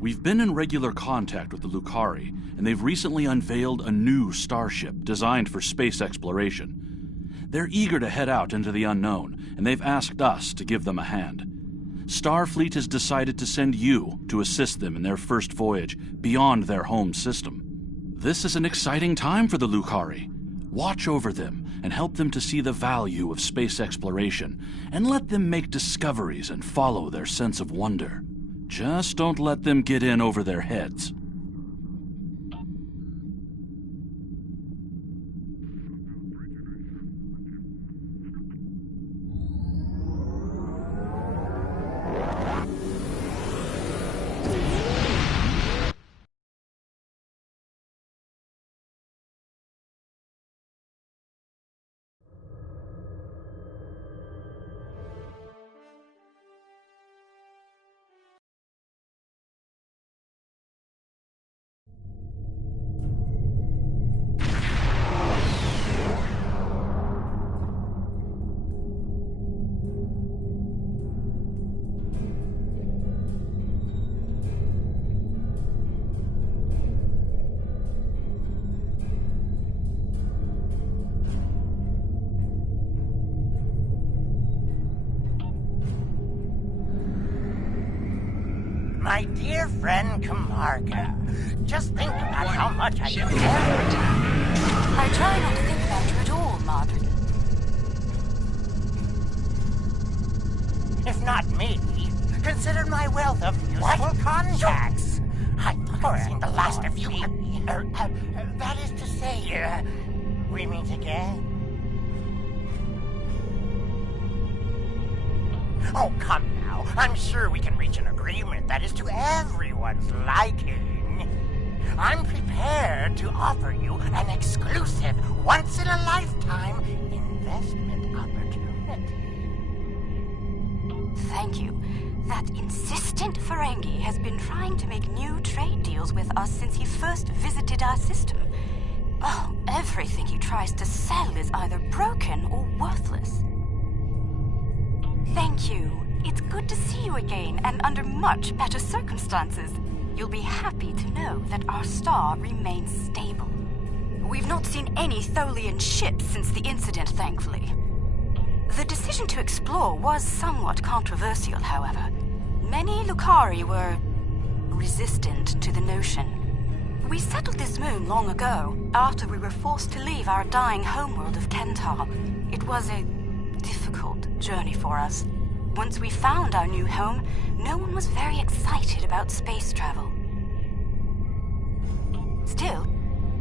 We've been in regular contact with the Lucari, and they've recently unveiled a new starship designed for space exploration. They're eager to head out into the unknown, and they've asked us to give them a hand. Starfleet has decided to send you to assist them in their first voyage beyond their home system. This is an exciting time for the Lucari. Watch over them and help them to see the value of space exploration, and let them make discoveries and follow their sense of wonder. Just don't let them get in over their heads. My dear friend Camarga, just think about how much I care. I try not to think about you at all, Margaret. If not me, consider my wealth of useful contacts. I thought I'd seen the last of you. That is to say, we meet again. Oh, come now. I'm sure we can reach an agreement that is to everyone's liking. I'm prepared to offer you an exclusive, once-in-a-lifetime investment opportunity. Thank you. That insistent Ferengi has been trying to make new trade deals with us since he first visited our system. Oh, everything he tries to sell is either broken or worthless. Thank you. It's good to see you again, and under much better circumstances. You'll be happy to know that our star remains stable. We've not seen any Tholian ships since the incident, thankfully. The decision to explore was somewhat controversial, however. Many Lucari were resistant to the notion. We settled this moon long ago, after we were forced to leave our dying homeworld of Kental. It was a difficult journey for us. Once we found our new home, no one was very excited about space travel. Still,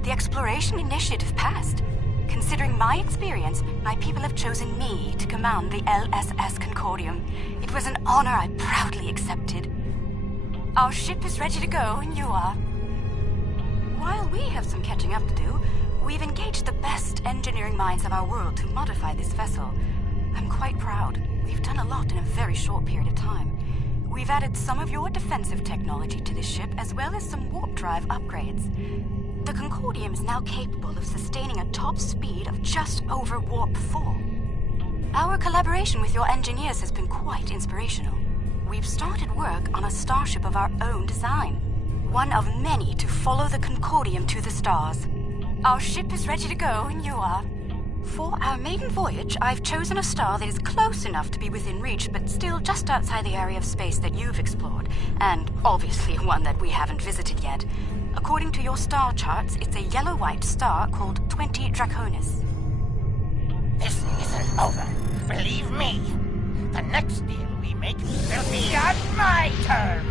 the exploration initiative passed. Considering my experience, my people have chosen me to command the LSS Concordium. It was an honor I proudly accepted. Our ship is ready to go, and you are. While we have some catching up to do, we've engaged the best engineering minds of our world to modify this vessel. I'm quite proud. We've done a lot in a very short period of time. We've added some of your defensive technology to this ship, as well as some warp drive upgrades. The Concordium is now capable of sustaining a top speed of just over Warp 4. Our collaboration with your engineers has been quite inspirational. We've started work on a starship of our own design, one of many to follow the Concordium to the stars. Our ship is ready to go, and you are. For our maiden voyage, I've chosen a star that is close enough to be within reach, but still just outside the area of space that you've explored, and obviously one that we haven't visited yet. According to your star charts, it's a yellow-white star called 20 Draconis. This isn't over. Believe me, the next deal we make will be on my terms.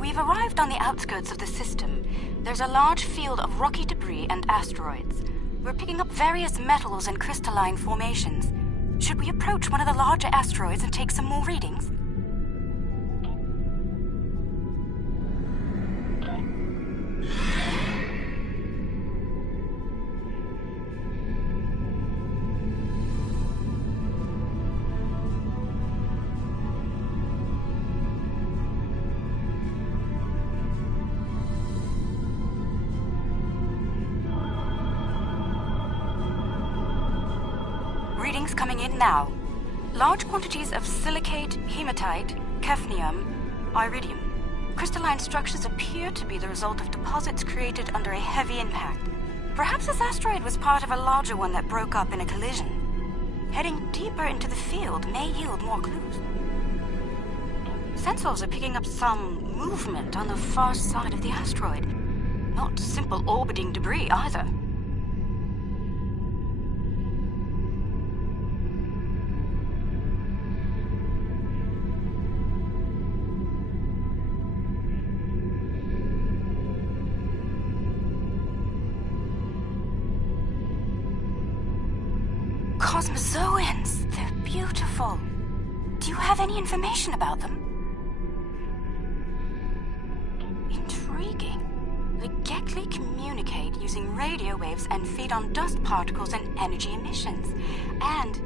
We've arrived on the outskirts of the system. There's a large field of rocky debris and asteroids. We're picking up various metals and crystalline formations. Should we approach one of the larger asteroids and take some more readings? readings coming in now. Large quantities of silicate, hematite, hafnium, iridium. Crystalline structures appear to be the result of deposits created under a heavy impact. Perhaps this asteroid was part of a larger one that broke up in a collision. Heading deeper into the field may yield more clues. Sensors are picking up some movement on the far side of the asteroid. Not simple orbiting debris either. Cosmozoans! They're beautiful. Do you have any information about them? Intriguing. The Gekli communicate using radio waves and feed on dust particles and energy emissions. And,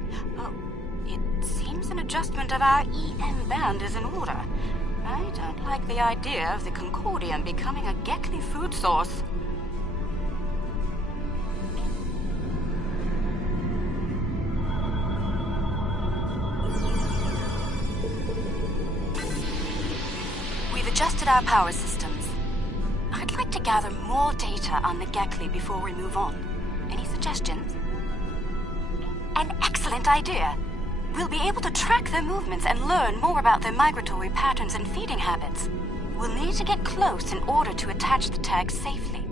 it seems an adjustment of our EM band is in order. I don't like the idea of the Concordium becoming a Gekli food source. Adjusted our power systems. I'd like to gather more data on the Gekli before we move on. Any suggestions? An excellent idea. We'll be able to track their movements and learn more about their migratory patterns and feeding habits. We'll need to get close in order to attach the tag safely.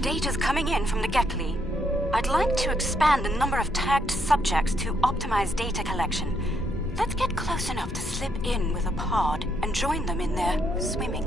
Data's coming in from the Gekli. I'd like to expand the number of tagged subjects to optimize data collection. Let's get close enough to slip in with a pod and join them in their swimming.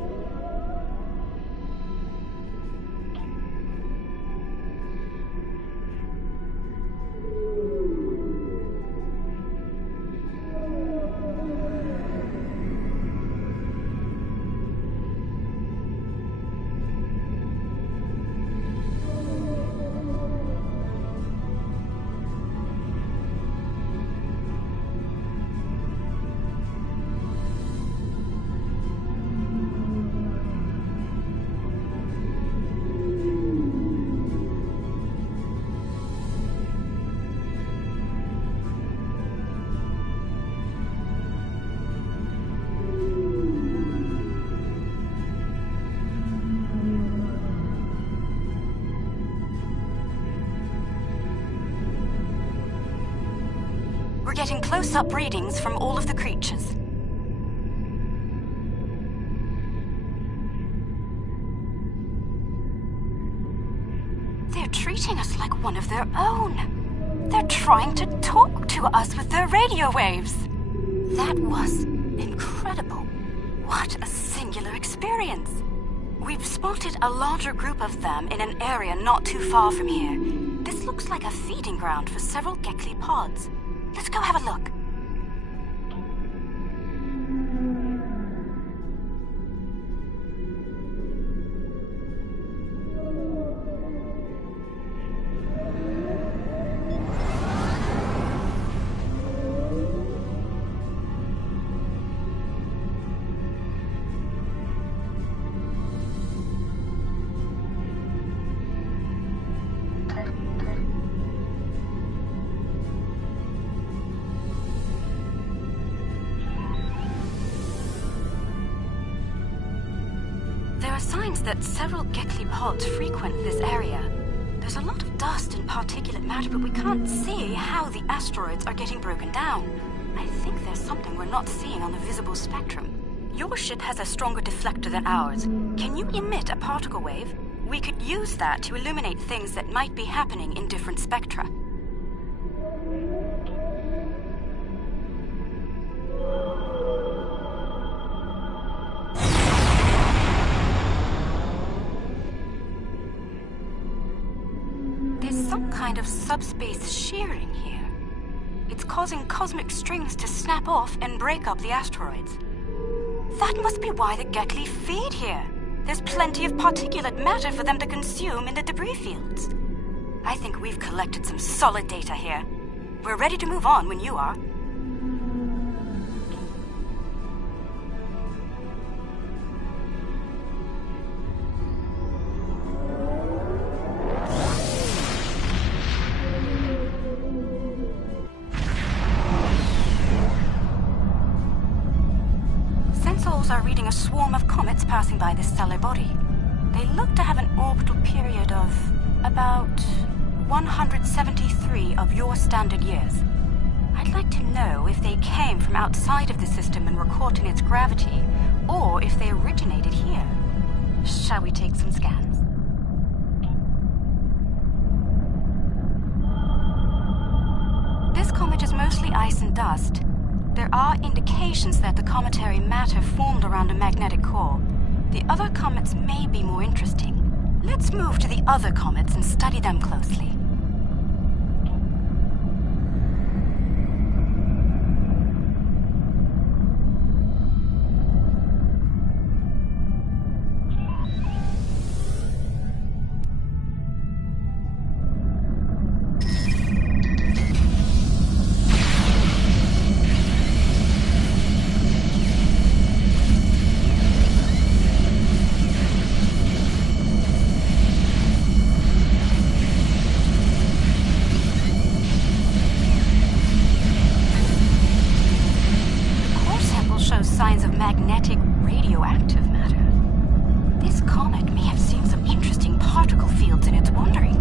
We're getting close-up readings from all of the creatures. They're treating us like one of their own. They're trying to talk to us with their radio waves. That was incredible. What a singular experience. We've spotted a larger group of them in an area not too far from here. This looks like a feeding ground for several Gekli pods. Let's go have a look. There are signs that several Gekli pods frequent this area. There's a lot of dust and particulate matter, but we can't see how the asteroids are getting broken down. I think there's something we're not seeing on the visible spectrum. Your ship has a stronger deflector than ours. Can you emit a particle wave? We could use that to illuminate things that might be happening in different spectra. Some kind of subspace shearing here. It's causing cosmic strings to snap off and break up the asteroids. That must be why the Gekli feed here. There's plenty of particulate matter for them to consume in the debris fields. I think we've collected some solid data here. We're ready to move on when you are. are reading a swarm of comets passing by this stellar body. They look to have an orbital period of about 173 of your standard years. I'd like to know if they came from outside of the system and were caught in its gravity, or if they originated here. Shall we take some scans? This comet is mostly ice and dust. There are indications that the cometary matter formed around a magnetic core. The other comets may be more interesting. Let's move to the other comets and study them closely. Signs of magnetic radioactive matter. This comet may have seen some interesting particle fields in its wandering.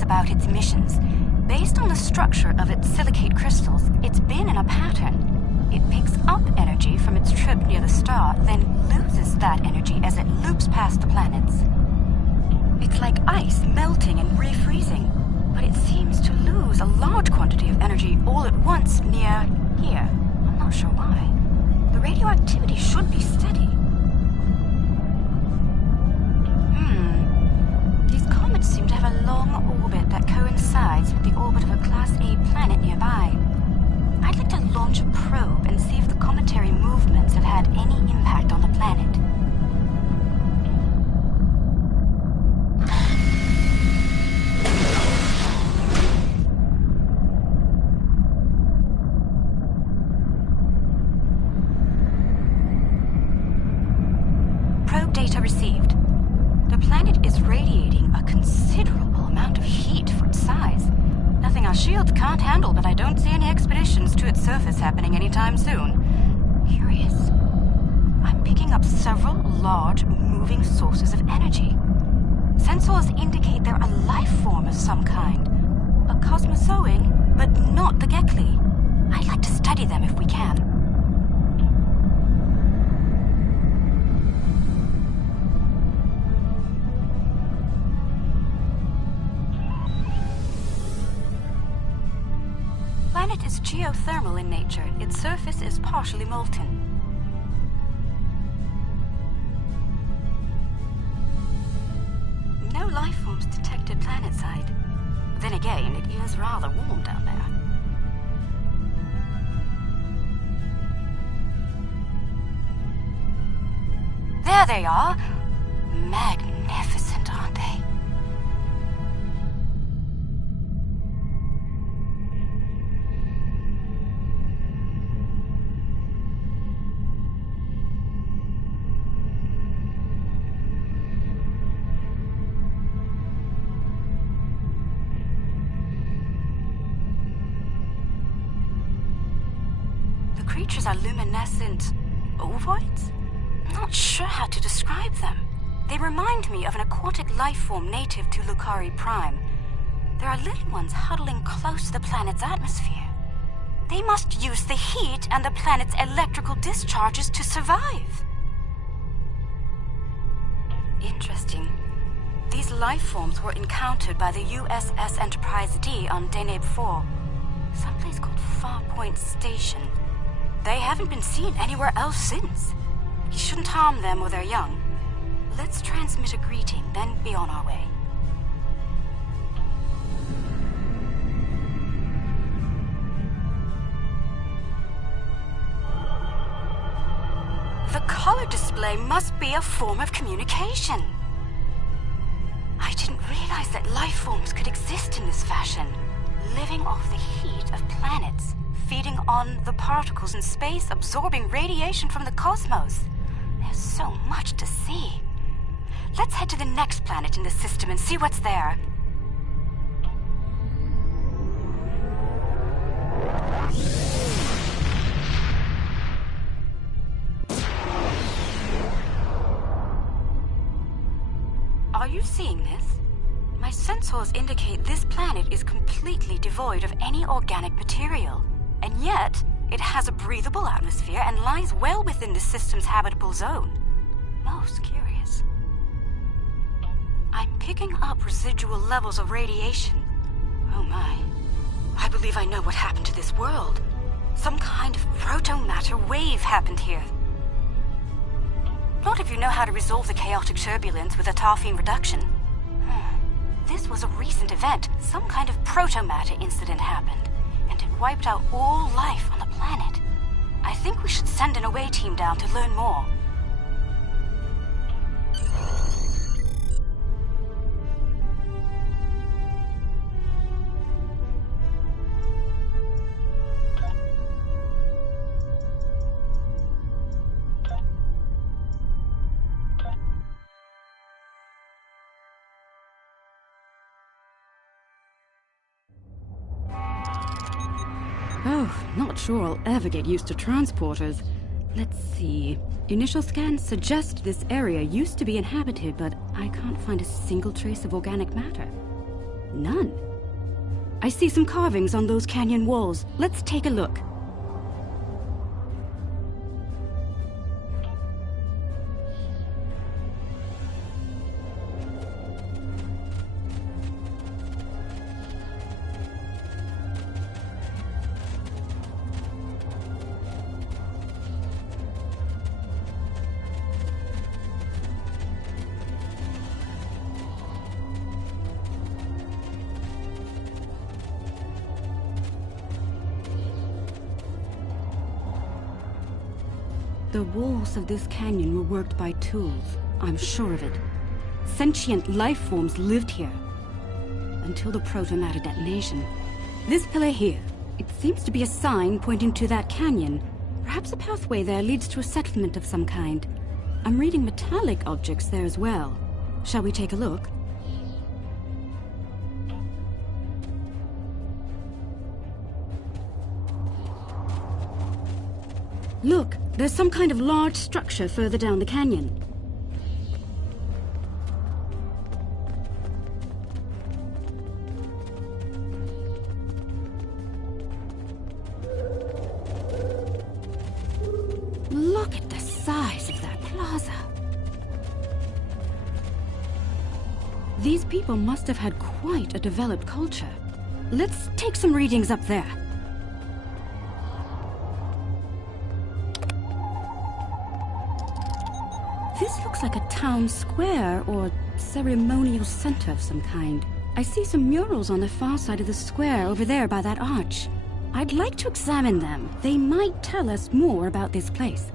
About its emissions. Based on the structure of its silicate crystals, it's been in a pattern. It picks up energy from its trip near the star, then loses that energy as it loops past the planets. It's like ice melting and refreezing, but it seems to lose a large quantity of energy all at once near here. I'm not sure why. The radioactivity should be steady. Comets seem to have a long orbit that coincides with the orbit of a Class A planet nearby. I'd like to launch a probe and see if the cometary movements have had any impact on the planet. Probe data received. The planet is radiating a considerable amount of heat for its size. Nothing our shields can't handle, but I don't see any expeditions to its surface happening anytime soon. Curious. I'm picking up several large, moving sources of energy. Sensors indicate they're a life form of some kind. A cosmozoan, but not the Gekli. I'd like to study them if we can. The planet is geothermal in nature. Its surface is partially molten. No life forms detected planetside. Then again, it is rather warm down there. There they are. Magnificent, aren't they? Creatures are luminescent ovoids? I'm not sure how to describe them. They remind me of an aquatic life form native to Lucari Prime. There are little ones huddling close to the planet's atmosphere. They must use the heat and the planet's electrical discharges to survive. Interesting. The these life forms were encountered by the USS Enterprise D on Deneb 4, someplace called Farpoint Station. They haven't been seen anywhere else since. You shouldn't harm them or their young. Let's transmit a greeting, then be on our way. The color display must be a form of communication. I didn't realize that life forms could exist in this fashion, living off the heat of planets, feeding on the particles in space, absorbing radiation from the cosmos. There's so much to see. Let's head to the next planet in the system and see what's there. Are you seeing this? My sensors indicate this planet is completely devoid of any organic material, and yet it has a breathable atmosphere and lies well within the system's habitable zone. Most curious. I'm picking up residual levels of radiation. Oh my. I believe I know what happened to this world. Some kind of proto-matter wave happened here. Not if you know how to resolve the chaotic turbulence with a tarfine reduction. This was a recent event. Some kind of proto-matter incident happened, and it wiped out all life on the planet. I think we should send an away team down to learn more. Oh, not sure I'll ever get used to transporters. Let's see. Initial scans suggest this area used to be inhabited, but I can't find a single trace of organic matter. None. I see some carvings on those canyon walls. Let's take a look. The walls of this canyon were worked by tools, I'm sure of it. Sentient life forms lived here. Until the proto-matter detonation. This pillar here, it seems to be a sign pointing to that canyon. Perhaps a pathway there leads to a settlement of some kind. I'm reading metallic objects there as well. Shall we take a look? Look, there's some kind of large structure further down the canyon. Look at the size of that plaza. These people must have had quite a developed culture. Let's take some readings up there. This looks like a town square or ceremonial center of some kind. I see some murals on the far side of the square over there by that arch. I'd like to examine them. They might tell us more about this place.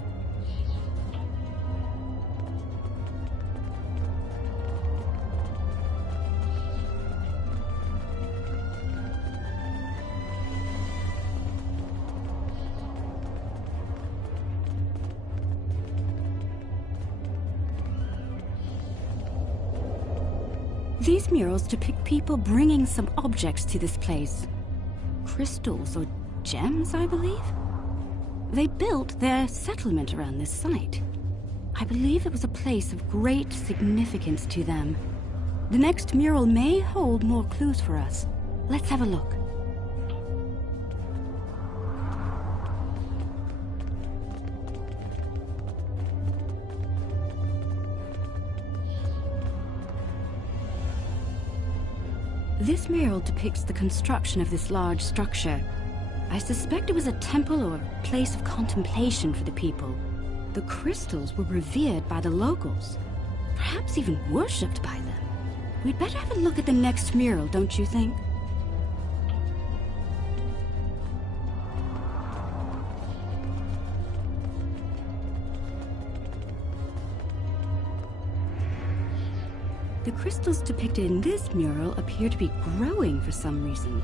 These murals depict people bringing some objects to this place. Crystals or gems, I believe? They built their settlement around this site. I believe it was a place of great significance to them. The next mural may hold more clues for us. Let's have a look. This mural depicts the construction of this large structure. I suspect it was a temple or a place of contemplation for the people. The crystals were revered by the locals, perhaps even worshipped by them. We'd better have a look at the next mural, don't you think? The crystals depicted in this mural appear to be growing for some reason.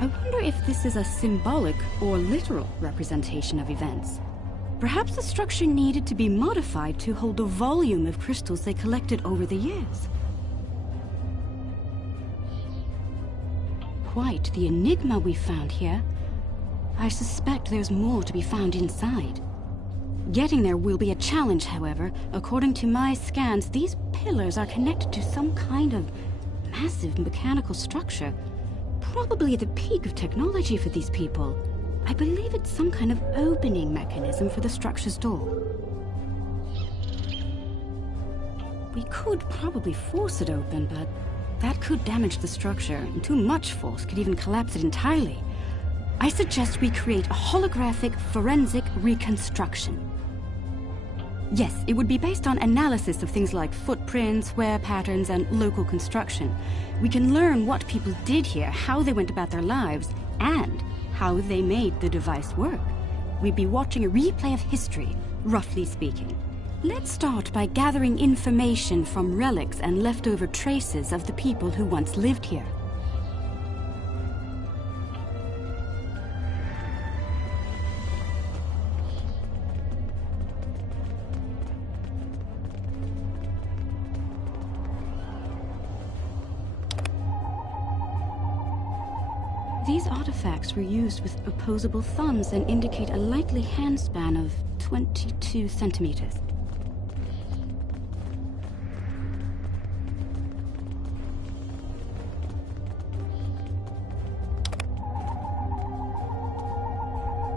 I wonder if this is a symbolic or literal representation of events. Perhaps the structure needed to be modified to hold the volume of crystals they collected over the years. Quite the enigma we found here. I suspect there's more to be found inside. Getting there will be a challenge, however. According to my scans, these pillars are connected to some kind of massive mechanical structure. Probably the peak of technology for these people. I believe it's some kind of opening mechanism for the structure's door. We could probably force it open, but that could damage the structure, and too much force could even collapse it entirely. I suggest we create a holographic forensic reconstruction. Yes, it would be based on analysis of things like footprints, wear patterns, and local construction. We can learn what people did here, how they went about their lives, and how they made the device work. We'd be watching a replay of history, roughly speaking. Let's start by gathering information from relics and leftover traces of the people who once lived here. These artifacts were used with opposable thumbs and indicate a likely hand span of 22 centimeters.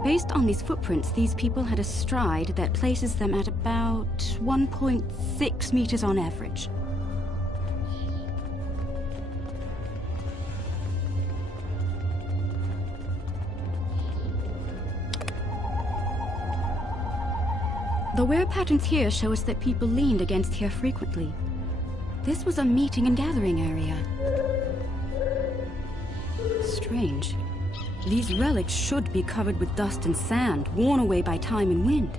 Based on these footprints, these people had a stride that places them at about 1.6 meters on average. The wear patterns here show us that people leaned against here frequently. This was a meeting and gathering area. Strange. These relics should be covered with dust and sand, worn away by time and wind.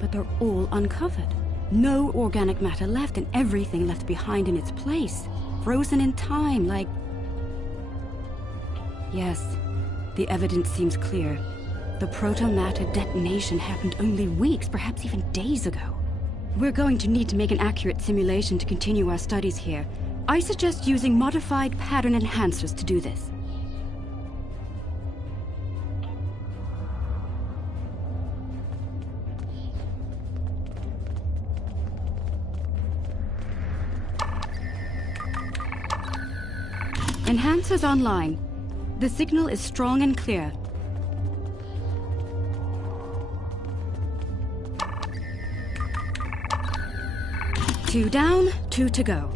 But they're all uncovered. No organic matter left, and everything left behind in its place. Frozen in time, like... Yes, the evidence seems clear. The proto-matter detonation happened only weeks, perhaps even days ago. We're going to need to make an accurate simulation to continue our studies here. I suggest using modified pattern enhancers to do this. Enhancers online. The signal is strong and clear. Two down, 2 to go.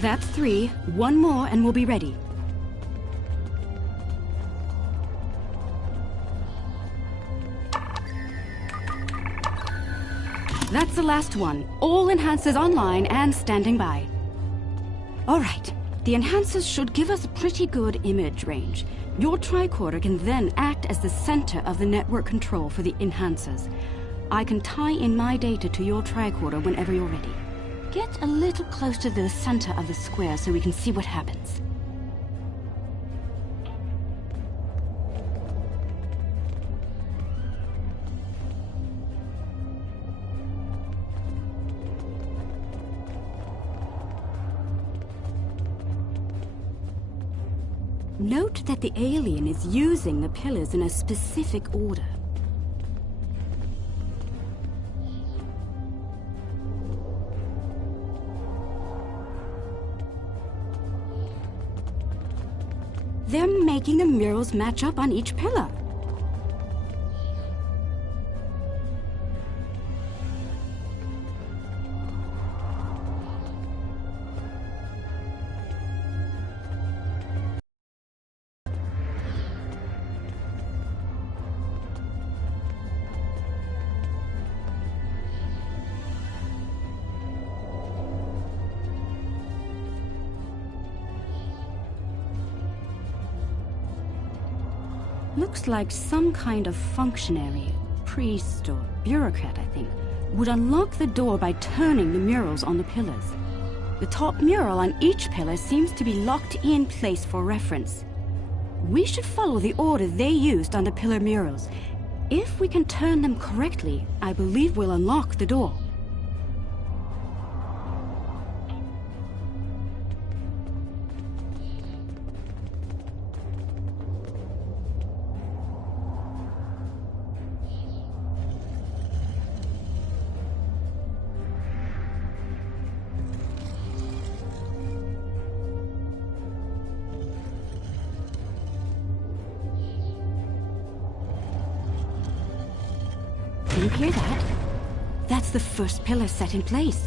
That's 3. 1 more and we'll be ready. That's the last one. All enhancers online and standing by. All right. The enhancers should give us a pretty good image range. Your tricorder can then act as the center of the network control for the enhancers. I can tie in my data to your tricorder whenever you're ready. Get a little close to the center of the square so we can see what happens. Note that the alien is using the pillars in a specific order. They're making the murals match up on each pillar. Looks like some kind of functionary, priest or bureaucrat, I think, would unlock the door by turning the murals on the pillars. The top mural on each pillar seems to be locked in place for reference. We should follow the order they used on the pillar murals. If we can turn them correctly, I believe we'll unlock the door. Do you hear that? That's the first pillar set in place.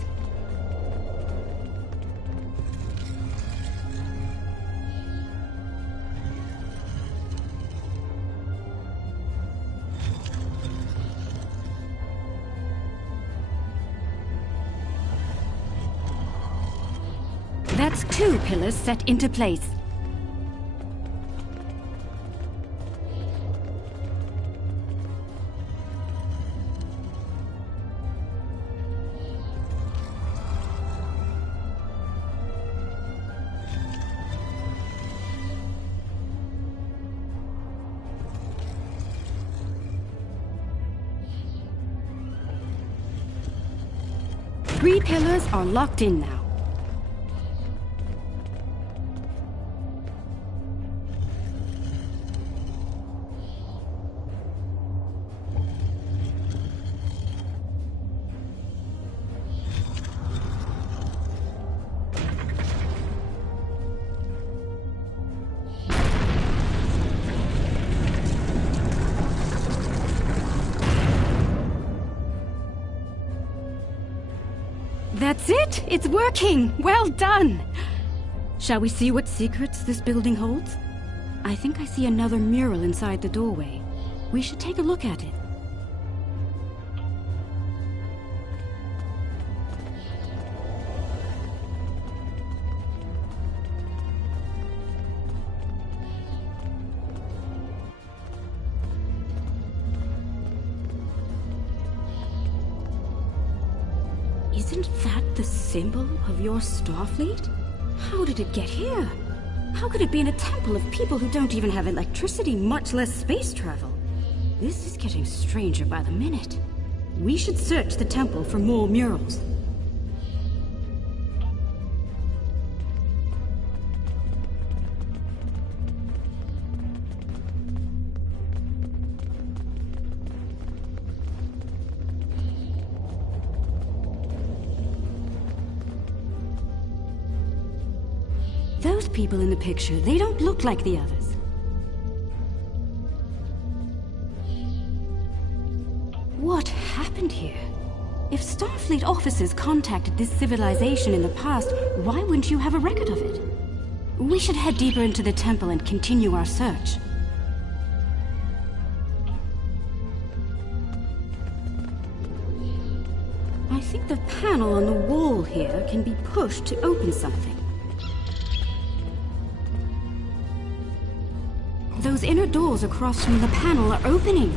That's 2 pillars set into place. Three pillars are locked in now. That's it! It's working! Well done! Shall we see what secrets this building holds? I think I see another mural inside the doorway. We should take a look at it. Isn't that the symbol of your Starfleet? How did it get here? How could it be in a temple of people who don't even have electricity, much less space travel? This is getting stranger by the minute. We should search the temple for more murals. Those people in the picture, they don't look like the others. What happened here? If Starfleet officers contacted this civilization in the past, why wouldn't you have a record of it? We should head deeper into the temple and continue our search. I think the panel on the wall here can be pushed to open something. Those inner doors across from the panel are opening.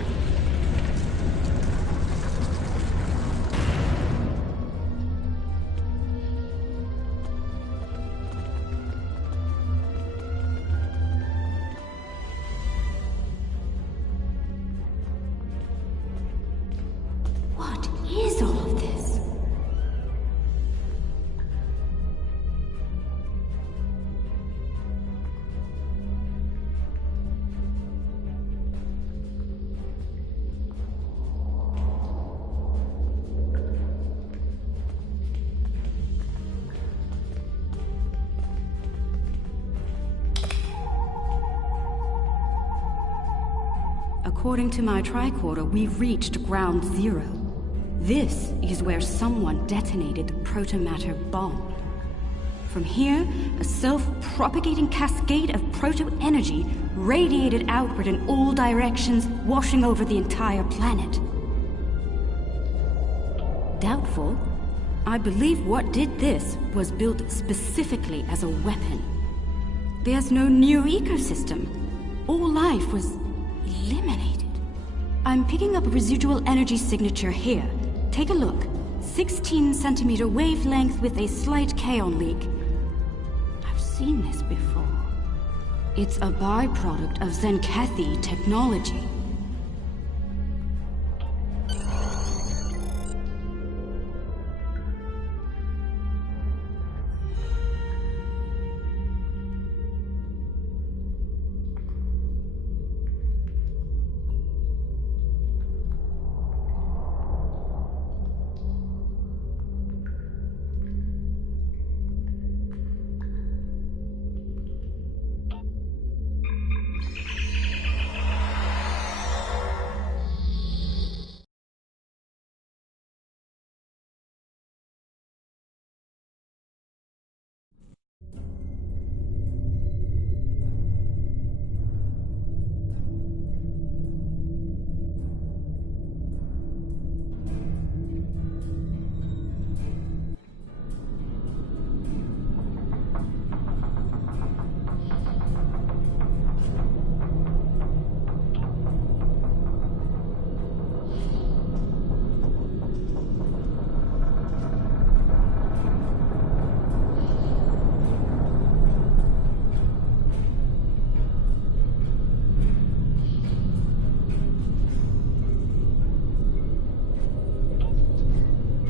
What is all of this? According to my tricorder, we've reached ground zero. This is where someone detonated the protomatter bomb. From here, a self-propagating cascade of proto-energy radiated outward in all directions, washing over the entire planet. Doubtful. I believe what did this was built specifically as a weapon. There's no new ecosystem. All life was eliminated. I'm picking up a residual energy signature here. Take a look. 16 centimeter wavelength with a slight kaon leak. I've seen this before. It's a byproduct of Zenkathi technology.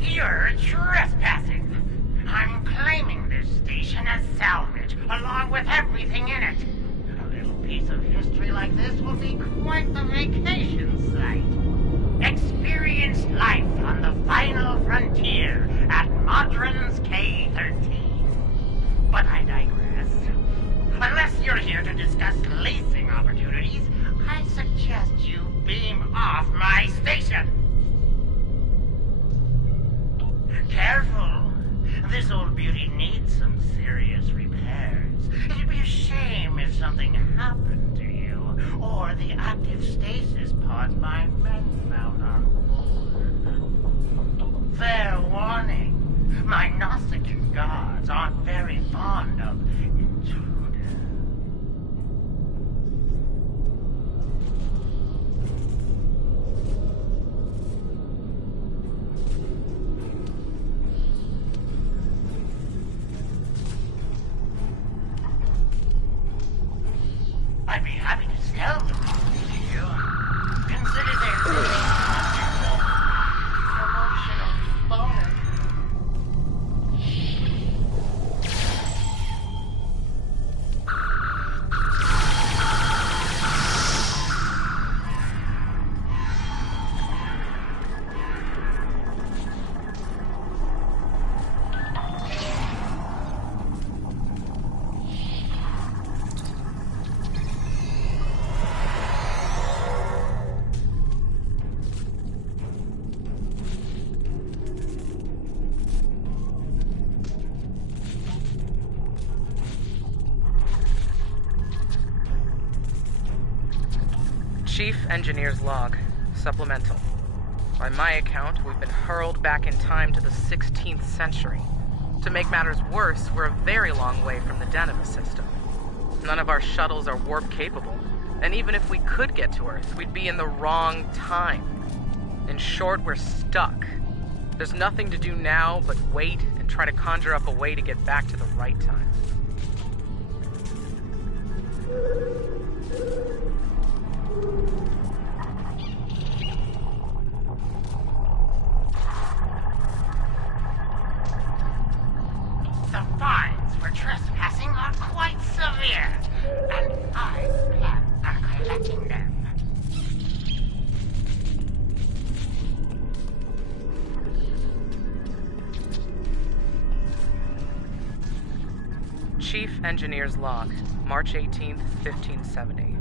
You're trespassing. I'm claiming this station as salvage, along with everything in it. A little piece of history like this will be quite the vacation site. Experience life on the final frontier at Modron's K-13. But I digress. Unless you're here to discuss leasing opportunities, I suggest you beam off my station. Careful. This old beauty needs some serious repairs. It'd be a shame if something happened to you, or the active stasis pods my men found on board. Fair warning. My Nausicaan gods aren't very fond of intruders. I'd be happy to sell the property to you. Consider their promotional bonus. Chief Engineer's Log. Supplemental. By my account, we've been hurled back in time to the 16th century. To make matters worse, we're a very long way from the Deneva system. None of our shuttles are warp capable, and even if we could get to Earth, we'd be in the wrong time. In short, we're stuck. There's nothing to do now but wait and try to conjure up a way to get back to the right time. The fines for trespassing are quite severe, and I plan on collecting them. Chief Engineer's Log, March 18th, 1570.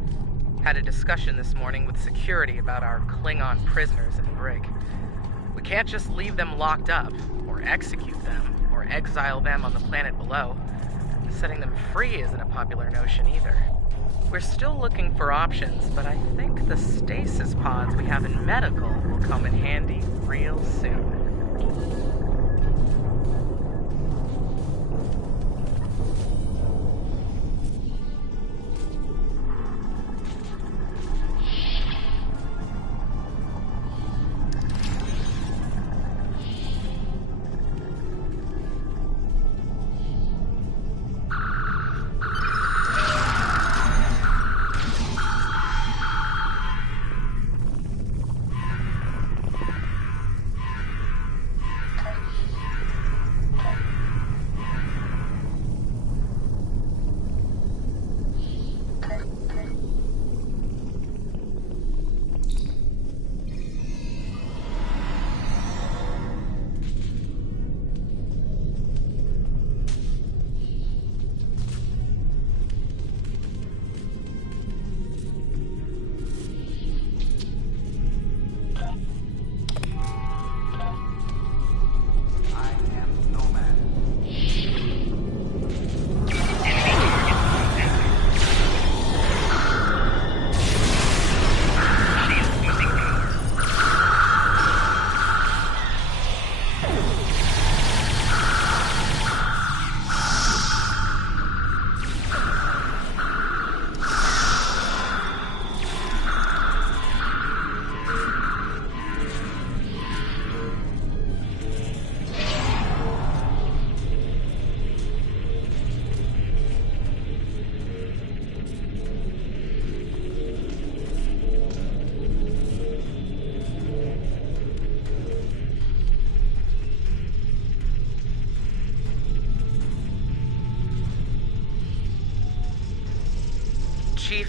Had a discussion this morning with security about our Klingon prisoners in the brig. We can't just leave them locked up, or execute them, or exile them on the planet below. Setting them free isn't a popular notion either. We're still looking for options, but I think the stasis pods we have in medical will come in handy real soon.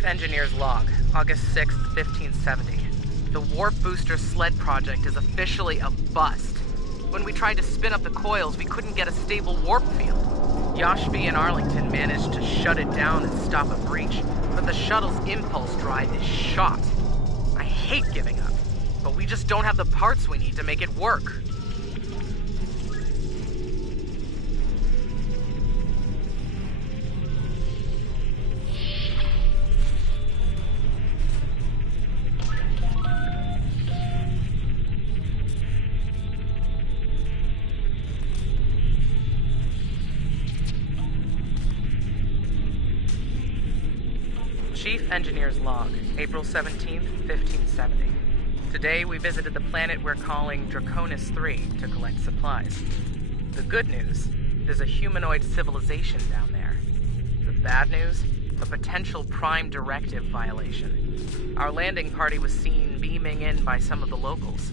Chief Engineer's Log, August 6th, 1570. The Warp Booster Sled project is officially a bust. When we tried to spin up the coils, we couldn't get a stable warp field. Yashvi and Arlington managed to shut it down and stop a breach, but the shuttle's impulse drive is shot. I hate giving up, but we just don't have the parts we need to make it work. Chief Engineer's Log, April 17th, 1570. Today we visited the planet we're calling Draconis 3 to collect supplies. The good news, there's a humanoid civilization down there. The bad news, a potential Prime Directive violation. Our landing party was seen beaming in by some of the locals.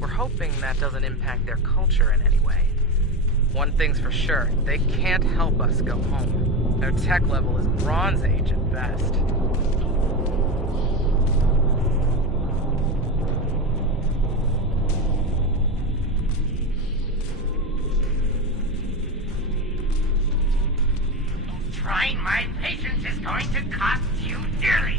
We're hoping that doesn't impact their culture in any way. One thing's for sure, they can't help us go home. Their tech level is Bronze Age at best. Trying my patience is going to cost you dearly.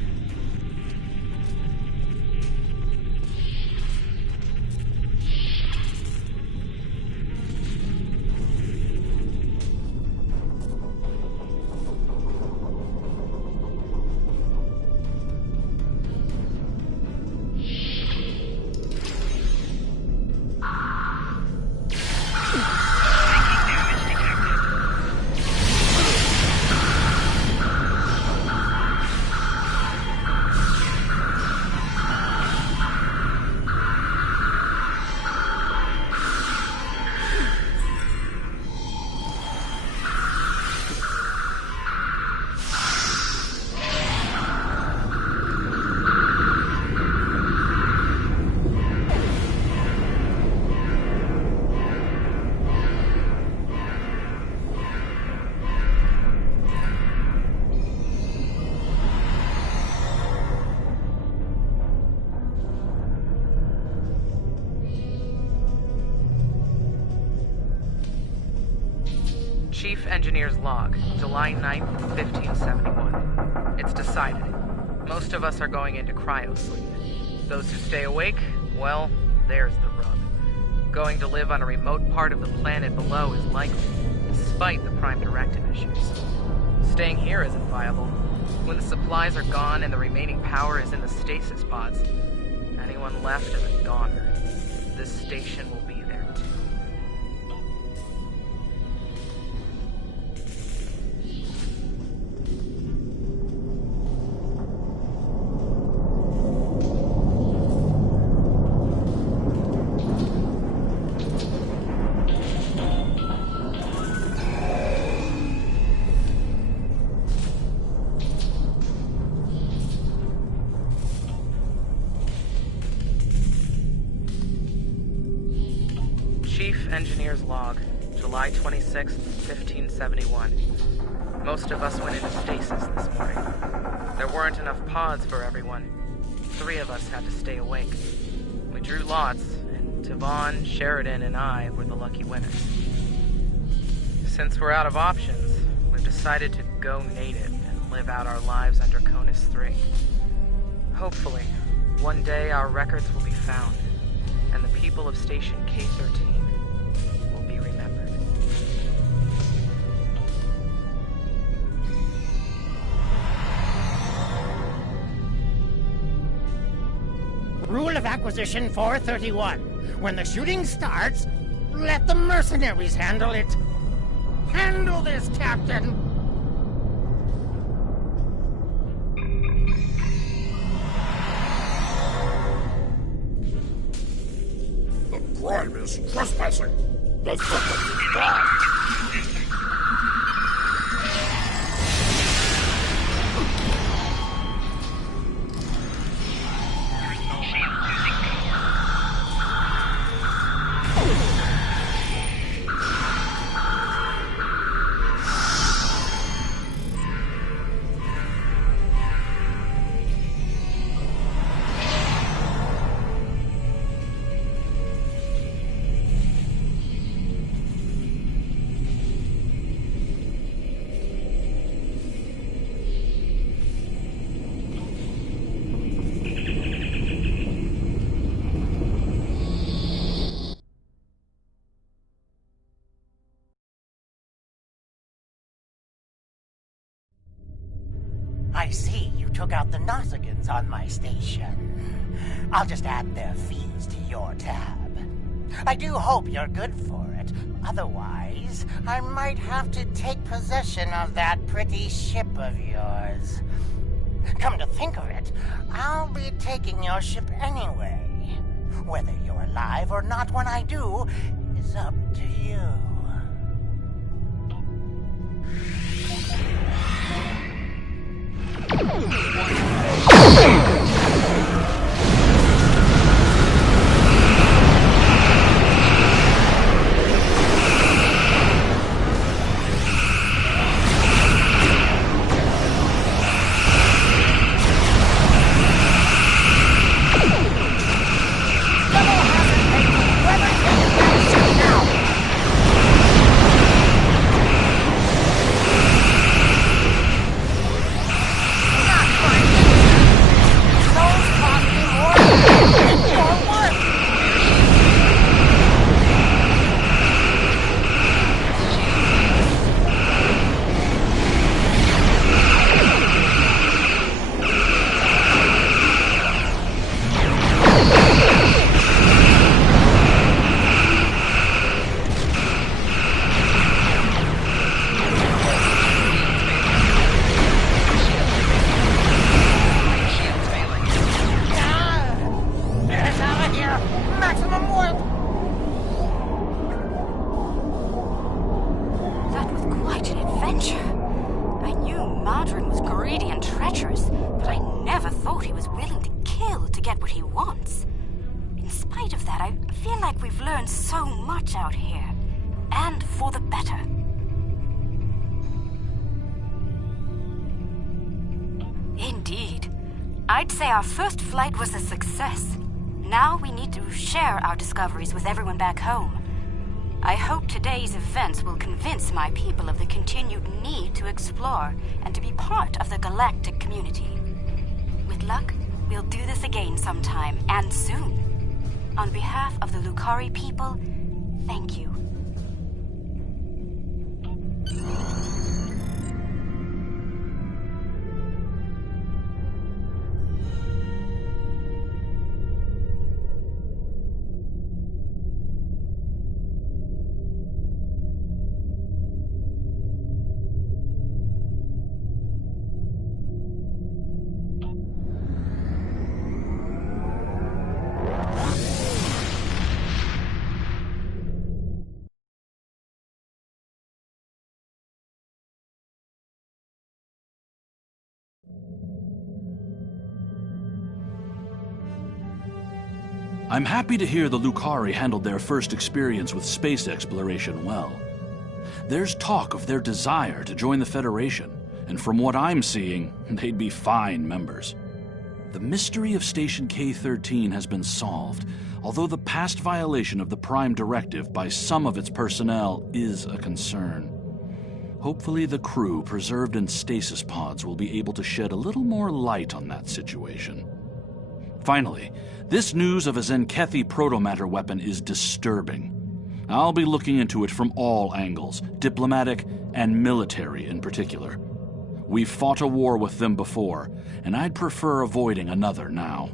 Chief Engineer's Log, July 9th, 1571. It's decided. Most of us are going into cryosleep. Those who stay awake, well, there's the rub. Going to live on a remote part of the planet below is likely, despite the Prime Directive issues. Staying here isn't viable. When the supplies are gone and the remaining power is in the stasis pods, anyone left is a goner. This station will be there too. Chief Engineer's Log, July 26th, 1571. Most of us went into stasis this morning. There weren't enough pods for everyone. 3 of us had to stay awake. We drew lots, and Tavon, Sheridan, and I were the lucky winners. Since we're out of options, we've decided to go native and live out our lives under Draconis 3. Hopefully, one day our records will be found, and the people of Station K-13 will be remembered. Rule of Acquisition 431. When the shooting starts, let the mercenaries handle it. Handle this, Captain! The crime is trespassing. The crime. took out the Nausigans on my station. I'll just add their fees to your tab. I do hope you're good for it. Otherwise, I might have to take possession of that pretty ship of yours. Come to think of it, I'll be taking your ship anyway. Whether you're alive or not when I do is up to you. Indeed. I'd say our first flight was a success. Now we need to share our discoveries with everyone back home. I hope today's events will convince my people of the continued need to explore and to be part of the galactic community. With luck, we'll do this again sometime, and soon. On behalf of the Lucari people, thank you. I'm happy to hear the Lucari handled their first experience with space exploration well. There's talk of their desire to join the Federation, and from what I'm seeing, they'd be fine members. The mystery of Station K-13 has been solved, although the past violation of the Prime Directive by some of its personnel is a concern. Hopefully the crew preserved in stasis pods will be able to shed a little more light on that situation. Finally, this news of a Zenkethi protomatter weapon is disturbing. I'll be looking into it from all angles, diplomatic and military in particular. We've fought a war with them before, and I'd prefer avoiding another now.